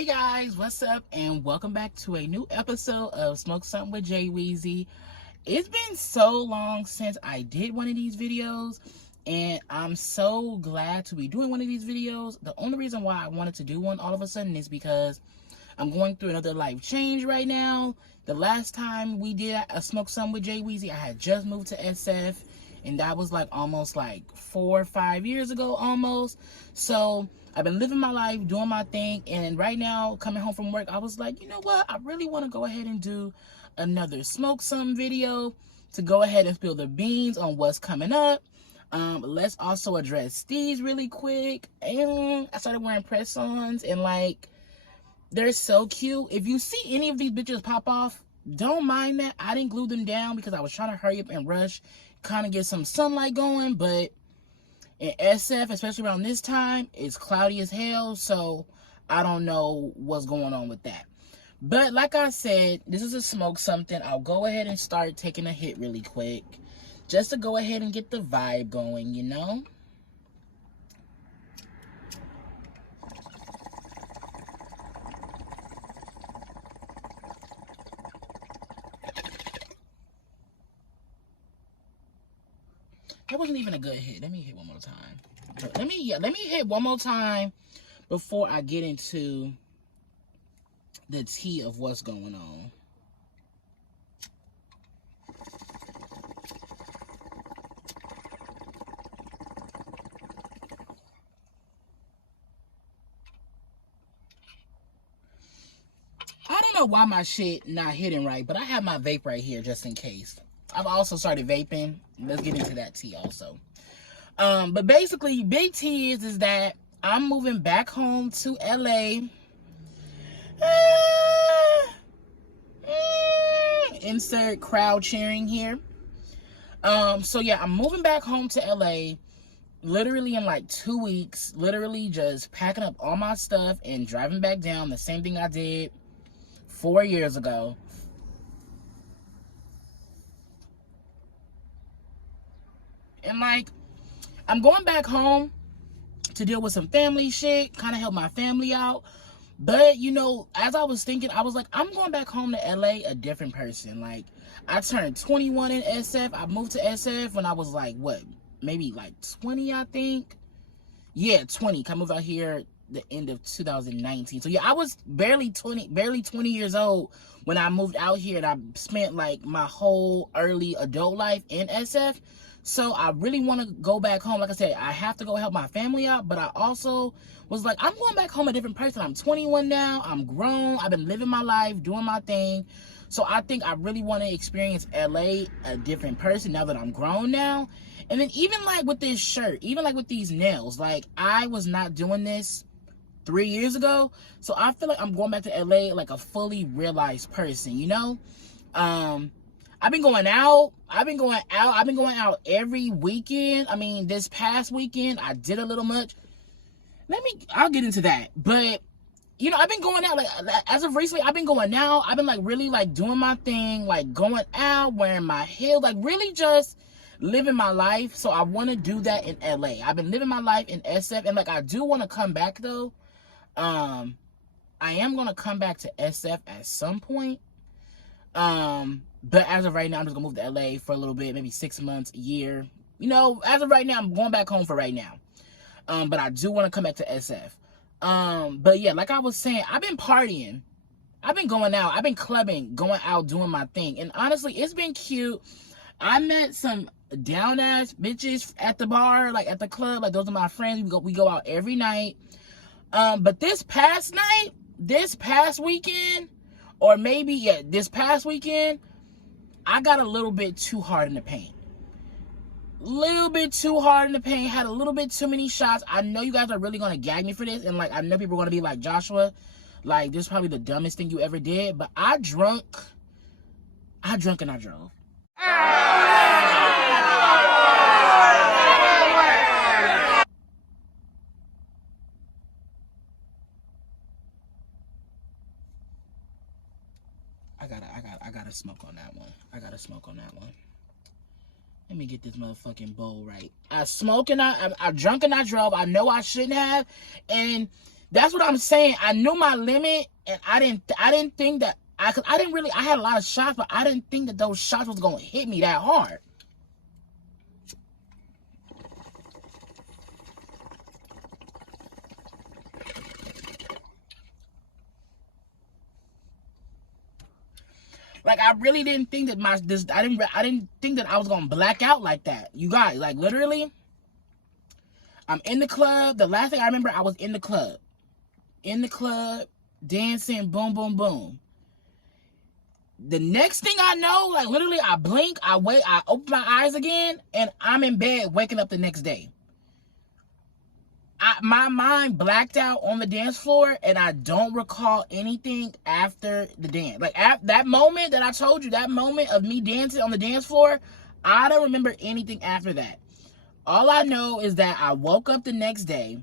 Hey guys, what's up? And welcome back to a new episode of Smoke Sumn With Jayweeeezy. It's been so long since I did one of these videos, and I'm so glad to be doing one of these videos. The only reason why I wanted to do one all of a sudden is because I'm going through another life change right now. The last time we did a Smoke Sumn With Jayweeeezy, I had just moved to SF, and that was like almost like 4 or 5 years ago almost. So I've been living my life, doing my thing, and right now, coming home from work, I was like, you know what? I really want to go ahead and do another Smoke Sumn video to go ahead and spill the beans on what's coming up. Let's also address these really quick. And I started wearing press-ons, and like, they're so cute. If you see any of these bitches pop off, don't mind that. I didn't glue them down because I was trying to hurry up and rush, kind of get some sunlight going, but in SF, especially around this time, it's cloudy as hell, so I don't know what's going on with that. But like I said, this is a smoke something. I'll go ahead and start taking a hit really quick, just to go ahead and get the vibe going, you know? That wasn't even a good hit. Let me hit one more time. Let me hit one more time before I get into the tea of what's going on. I don't know why my shit not hitting right, but I have my vape right here just in case. I've also started vaping. Let's get into that tea also. But basically, big tea is that I'm moving back home to LA. Insert crowd cheering here. So yeah, I'm moving back home to LA literally in like 2 weeks. Literally just packing up all my stuff and driving back down. The same thing I did 4 years ago. And like, I'm going back home to deal with some family shit, kind of help my family out. But, you know, as I was thinking, I was like, I'm going back home to LA a different person. Like, I turned 21 in SF. I moved to SF when I was like, what, maybe like 20, I think. Yeah, 20. I moved out here the end of 2019. So yeah, I was barely 20 years old when I moved out here, and I spent like my whole early adult life in SF. So I really want to go back home. Like I said, I have to go help my family out, but I also was like, I'm going back home a different person. I'm 21 now. I'm grown. I've been living my life, doing my thing. So I think I really want to experience LA a different person now that I'm grown now. And then even like with this shirt, even like with these nails, like I was not doing this 3 years ago. So I feel like I'm going back to LA like a fully realized person, you know? I've been going out. I've been going out every weekend. I mean, this past weekend, I did a little much. I'll get into that. But, you know, I've been going out, like, as of recently, I've been going out. I've been, like, really, like, doing my thing, like, going out, wearing my heels, like, really just living my life. So I want to do that in LA. I've been living my life in SF, and, like, I do want to come back, though. I am going to come back to SF at some point. But as of right now, I'm just gonna move to LA for a little bit, maybe 6 months, a year. You know, as of right now, I'm going back home for right now. But I do want to come back to SF. But yeah, like I was saying, I've been partying. I've been going out. I've been clubbing, going out, doing my thing. And honestly, it's been cute. I met some down ass bitches at the bar, like at the club. Like those are my friends. We go out every night. But this past weekend, or maybe, yeah, this past weekend, I got a little bit too hard in the paint. Little bit too hard in the paint. Had a little bit too many shots. I know you guys are really going to gag me for this. And, like, I know people are going to be like, Joshua, like, this is probably the dumbest thing you ever did. But I drunk and I drove. I gotta smoke on that one. I gotta smoke on that one. Let me get this motherfucking bowl right. I smoke and I drunk and I drove. I know I shouldn't have, and that's what I'm saying. I knew my limit, and I didn't think that I didn't really. I had a lot of shots, but I didn't think that those shots was gonna hit me that hard. Like, I really didn't think that I didn't think that I was gonna black out like that. You guys, like, literally, I'm in the club. The last thing I remember, I was in the club, dancing, boom, boom, boom. The next thing I know, like, literally, I blink, I wait, I open my eyes again, and I'm in bed waking up the next day. My mind blacked out on the dance floor, and I don't recall anything after the dance. Like, that moment that I told you, that moment of me dancing on the dance floor, I don't remember anything after that. All I know is that I woke up the next day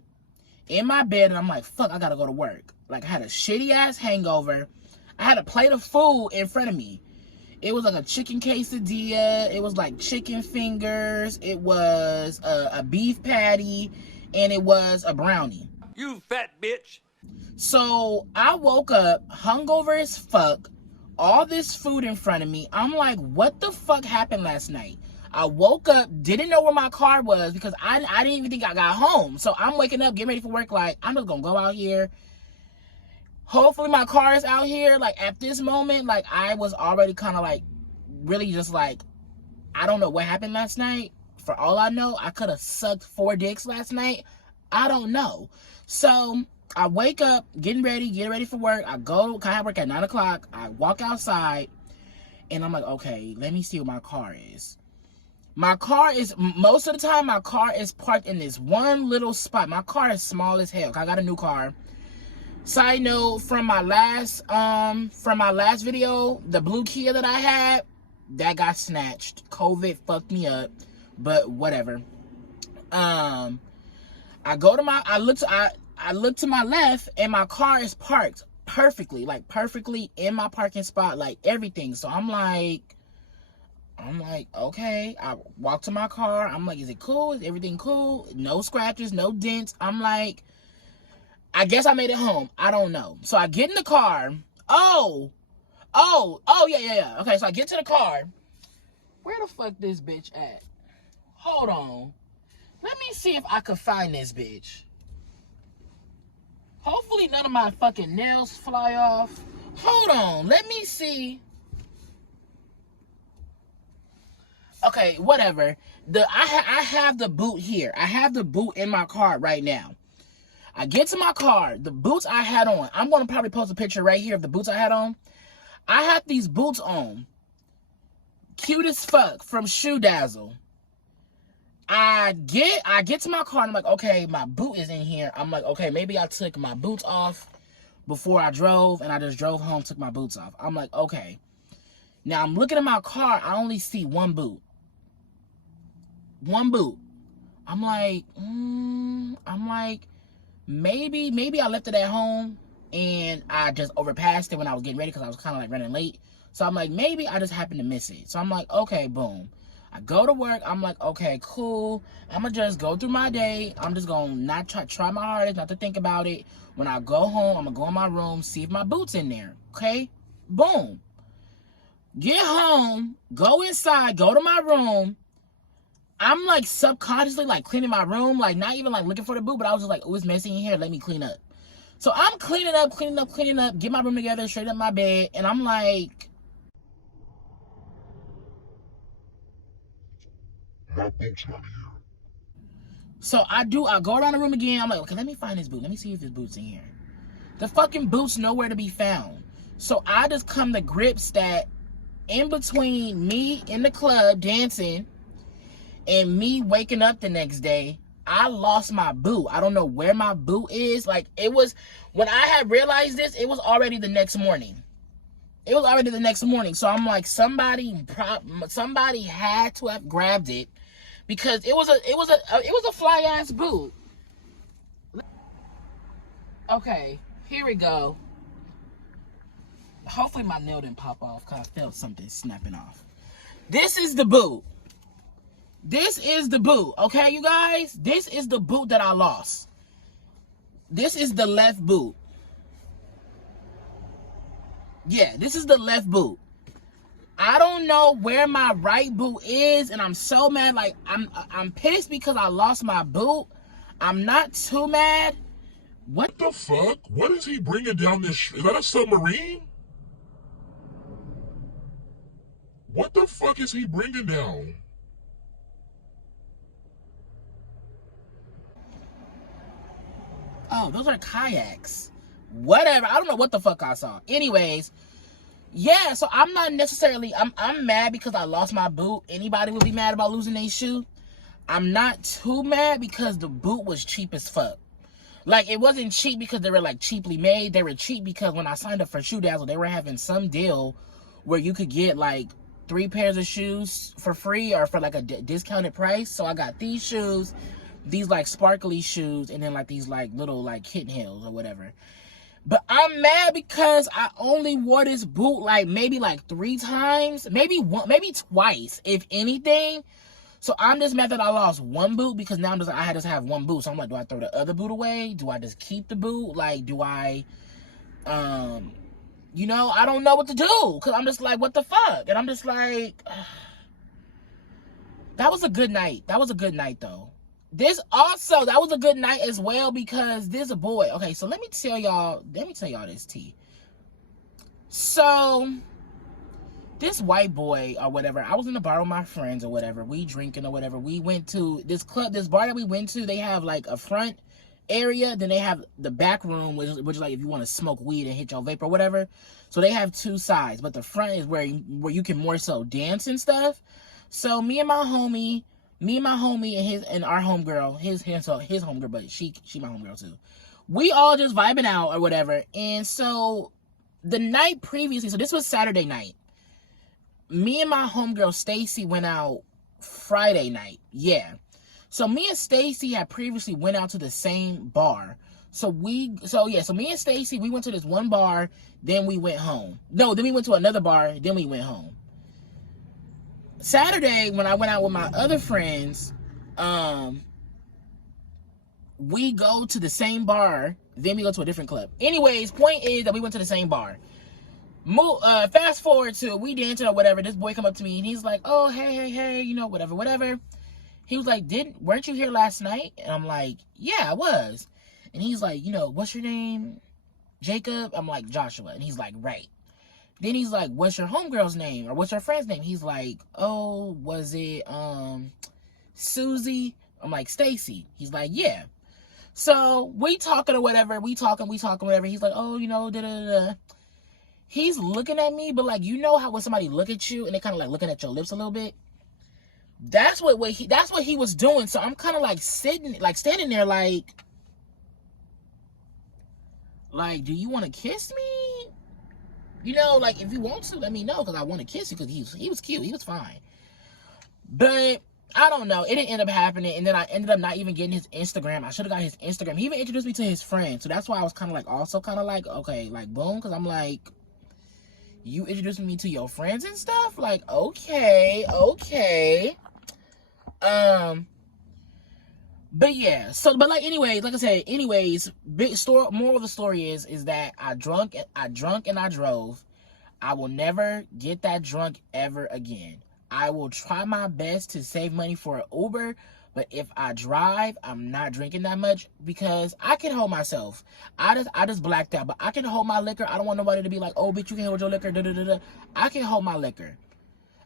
in my bed, and I'm like, fuck, I gotta go to work. Like, I had a shitty ass hangover. I had a plate of food in front of me. It was like a chicken quesadilla. It was like chicken fingers. It was a beef patty. And it was a brownie. You fat bitch. So I woke up hungover as fuck. All this food in front of me. I'm like, what the fuck happened last night? I woke up, didn't know where my car was because I didn't even think I got home. So I'm waking up, getting ready for work, like, I'm just gonna go out here. Hopefully my car is out here. Like, at this moment, like, I was already kind of like, really just like, I don't know what happened last night. For all I know, I could have sucked 4 dicks last night. I don't know. So I wake up, getting ready for work. I have work at 9 o'clock. I walk outside, and I'm like, okay, let me see where my car is. My car is, most of the time, my car is parked in this one little spot. My car is small as hell. I got a new car. Side note, from my last video, the blue Kia that I had, that got snatched. COVID fucked me up, but whatever. I look to my left, and my car is parked perfectly, like perfectly in my parking spot, like everything. So I'm like, okay. I walk to my car. I'm like, is it cool? Is everything cool? No scratches, no dents. I'm like, I guess I made it home. I don't know. So I get in the car. Oh, yeah. Okay, so I get to the car. Where the fuck this bitch at? Hold on. Let me see if I could find this bitch. Hopefully none of my fucking nails fly off. Hold on. Let me see. Okay, whatever. I have the boot here. I have the boot in my car right now. I get to my car. The boots I had on. I'm going to probably post a picture right here of the boots I had on. I had these boots on. Cute as fuck, from Shoe Dazzle. I get to my car, and I'm like, okay, my boot is in here. I'm like, okay, maybe I took my boots off before I drove, and I just drove home, took my boots off. I'm like, okay. Now I'm looking at my car. I only see one boot. One boot. I'm like, maybe I left it at home, and I just overpassed it when I was getting ready because I was kind of like running late. So I'm like, maybe I just happened to miss it. So I'm like, okay, boom. I go to work. I'm like, okay, cool. I'm going to just go through my day. I'm just going to not try my hardest not to think about it. When I go home, I'm going to go in my room, see if my boot's in there. Okay? Boom. Get home, go inside, go to my room. I'm like subconsciously like cleaning my room, like not even like looking for the boot, but I was just like, oh, it's messy in here, let me clean up. So I'm cleaning up, get my room together, straight up my bed, and I'm like, my boot's not here. So I go around the room again. I'm like, okay, let me find this boot. Let me see if this boot's in here. The fucking boot's nowhere to be found. So I just come to grips that in between me in the club dancing and me waking up the next day, I lost my boot. I don't know where my boot is. Like, it was, when I had realized this, it was already the next morning. So I'm like, somebody had to have grabbed it because it was a fly ass boot. Okay, here we go. Hopefully my nail didn't pop off because I felt something snapping off. This is the boot. This is the boot, okay, you guys? This is the boot that I lost. This is the left boot. Yeah, this is the left boot. I don't know where my right boot is, and I'm so mad. Like, I'm pissed because I lost my boot. I'm not too mad. What the fuck? What is he bringing down this? Is that a submarine? What the fuck is he bringing down? Oh, those are kayaks. Whatever. I don't know what the fuck I saw. Anyways, yeah, so I'm not necessarily, I'm mad because I lost my boot. Anybody would be mad about losing their shoe. I'm not too mad because the boot was cheap as fuck. Like, it wasn't cheap because they were, like, cheaply made. They were cheap because when I signed up for Shoe Dazzle, they were having some deal where you could get, like, 3 pairs of shoes for free or for, like, a discounted price. So I got these shoes, these, like, sparkly shoes, and then, like, these, like, little, like, kitten heels or whatever. But I'm mad because I only wore this boot, like, maybe, like, 3 times. Maybe twice, if anything. So I'm just mad that I lost one boot because now I had to have one boot. So I'm like, do I throw the other boot away? Do I just keep the boot? Like, do I, you know, I don't know what to do. Because I'm just like, what the fuck? And I'm just like, that was a good night. That was a good night, though. That was a good night as well because there's a boy. Okay, so let me tell y'all this, T. So this white boy or whatever, I was in the bar with my friends or whatever, we drinking or whatever. We went to this bar that we went to. They have like a front area, then they have the back room, which is like if you want to smoke weed and hit your vape or whatever. So they have 2 sides, but the front is where you can more so dance and stuff. So me and my homie and our homegirl, his homegirl, but she my homegirl too. We all just vibing out or whatever. And so the night previously, so this was Saturday night. Me and my homegirl Stacy went out Friday night. Yeah. So me and Stacy had previously went out to the same bar. So me and Stacy, we went to this one bar, then we went home. No, then we went to another bar, then we went home. Saturday, when I went out with my other friends, we go to the same bar, then we go to a different club. Anyways, point is that we went to the same bar. Fast forward to we dancing or whatever. This boy come up to me and he's like, "Oh, hey, you know, whatever." He was like, "Weren't you here last night?" And I'm like, "Yeah, I was." And he's like, "You know, what's your name? Jacob?" I'm like, "Joshua." And he's like, "Right." Then he's like, "What's your homegirl's name or what's your friend's name?" He's like, "Oh, was it Susie?" I'm like, "Stacy." He's like, "Yeah." So we talking or whatever. We talking whatever. He's like, "Oh, you know, da da da." He's looking at me, but like, you know how when somebody look at you and they kind of like looking at your lips a little bit? That's what he was doing. So I'm kind of like standing there like, do you want to kiss me? You know, like if you want to, let me know because I want to kiss you because he was cute. He was fine. But I don't know. It didn't end up happening. And then I ended up not even getting his Instagram. I should have got his Instagram. He even introduced me to his friend. So that's why I was kind of like, okay, like boom. Because I'm like, you introducing me to your friends and stuff? Like, okay. But yeah, but like anyways, like I said, moral of the story is that I drunk and I drove. I will never get that drunk ever again. I will try my best to save money for an Uber, but if I drive, I'm not drinking that much because I can hold myself. I just blacked out, but I can hold my liquor. I don't want nobody to be like, "Oh, bitch, you can hold your liquor." Da, da, da, da. I can hold my liquor.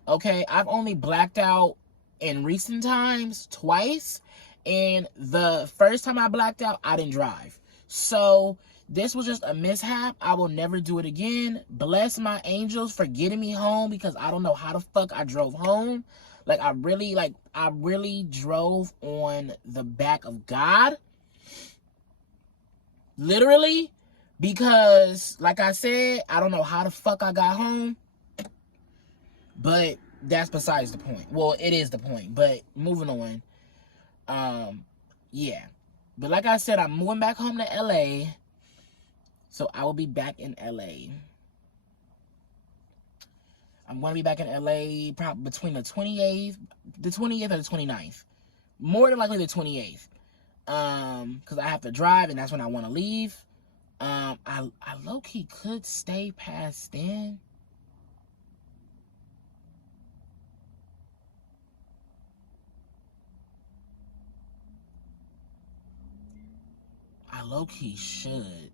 Okay, I've only blacked out in recent times twice, and the first time I blacked out, I didn't drive. So this was just a mishap. I will never do it again. Bless my angels for getting me home because I don't know how the fuck I drove home. I really drove on the back of God. Literally. Because, like I said, I don't know how the fuck I got home. But that's besides the point. Well, it is the point. But moving on. Yeah. But like I said, I'm moving back home to LA. So I will be back in LA. I'm going to be back in LA probably between the 28th or the 29th. More than likely the 28th. Because I have to drive and that's when I want to leave. I low-key could stay past then. I low-key should.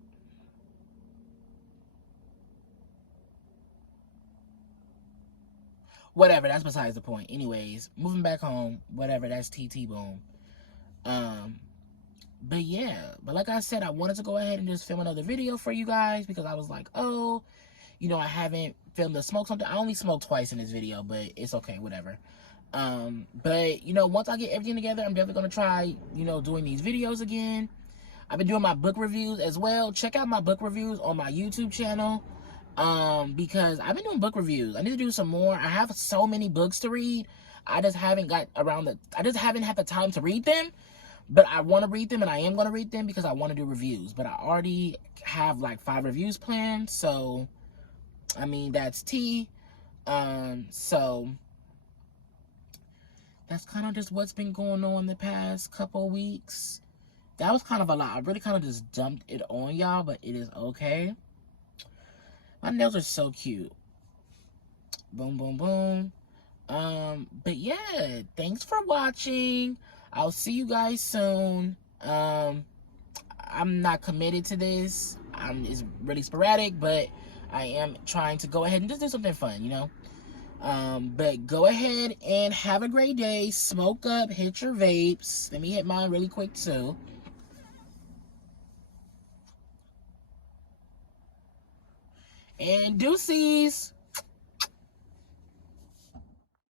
Whatever, that's besides the point. Anyways, moving back home, whatever, that's TT boom. But yeah, but like I said, I wanted to go ahead and just film another video for you guys because I was like, oh, you know, I haven't filmed the smoke something. I only smoked twice in this video, but it's okay, whatever. But you know, once I get everything together, I'm definitely gonna try, you know, doing these videos again. I've been doing my book reviews as well. Check out my book reviews on my YouTube channel. Because I've been doing book reviews. I need to do some more. I have so many books to read. I just haven't had the time to read them. But I want to read them, and I am going to read them because I want to do reviews. But I already have like 5 reviews planned, so I mean that's tea. So that's kind of just what's been going on the past couple weeks. That was kind of a lot. I really kind of just dumped it on y'all, but it is okay. My nails are so cute. Boom, boom, boom. But yeah, thanks for watching. I'll see you guys soon. I'm not committed to this. It's really sporadic, but I am trying to go ahead and just do something fun, you know? But go ahead and have a great day. Smoke up, hit your vapes. Let me hit mine really quick too. And deuces.